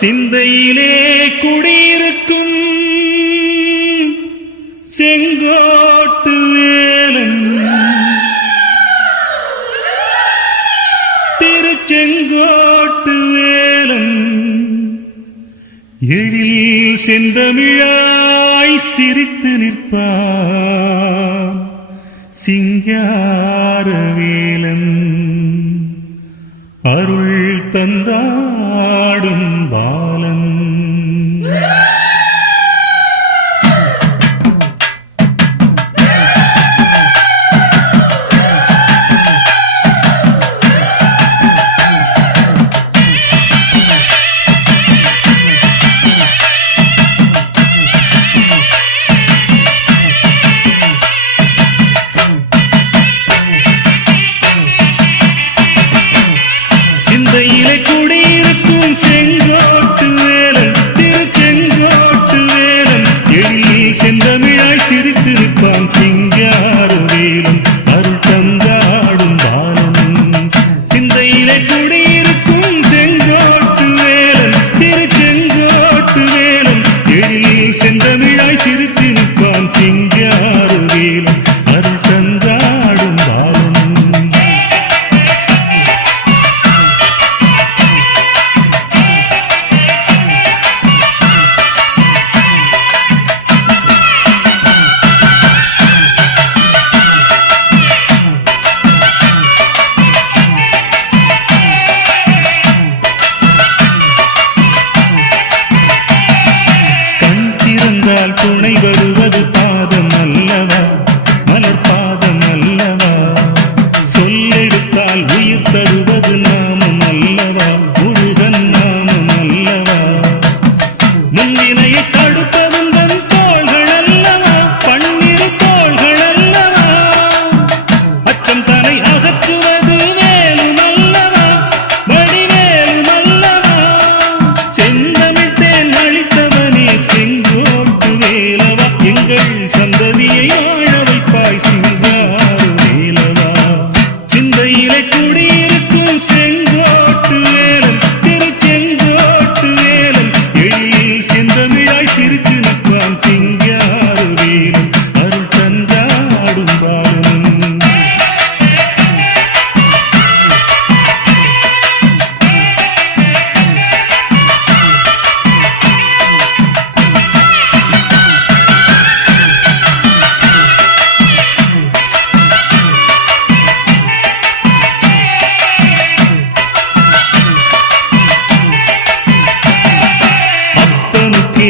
சிந்தையிலே குடியிருக்கும் செங்கோட்டு வேலன். திருச்செங்கோட்டு வேலன். எழில் செந்தமிழாய் சிரித்து நிற்பான் சிங்காரவேலன். அருள் തന്താടും ബാലൻ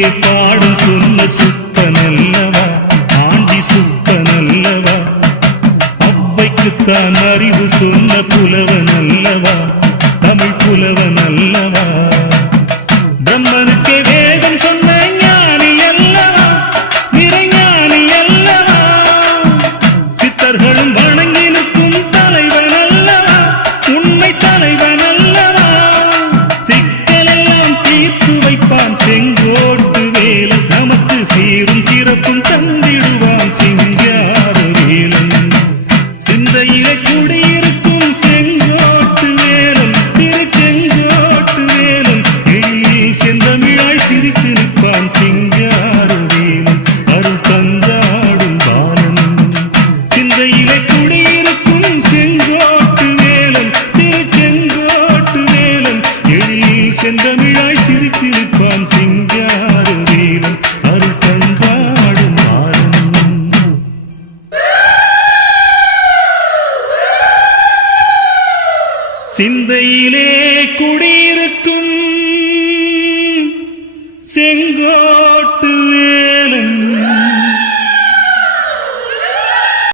அங்கே பாடும் சொன்ன சுத்த நல்லவா ஆண்டி சுத்த நல்லவா அவ்வைக்குத்தான் அறிவு சொன்ன புலவன் அல்லவா தமிழ் புலவன் அல்லவா செந்தமிழாய் சிரித்திருப்பான் சிங்கார வீரன். அருள் தந்தாடும் ஆரம்பம் சிந்தையிலே குடியிருக்கும் செங்கோ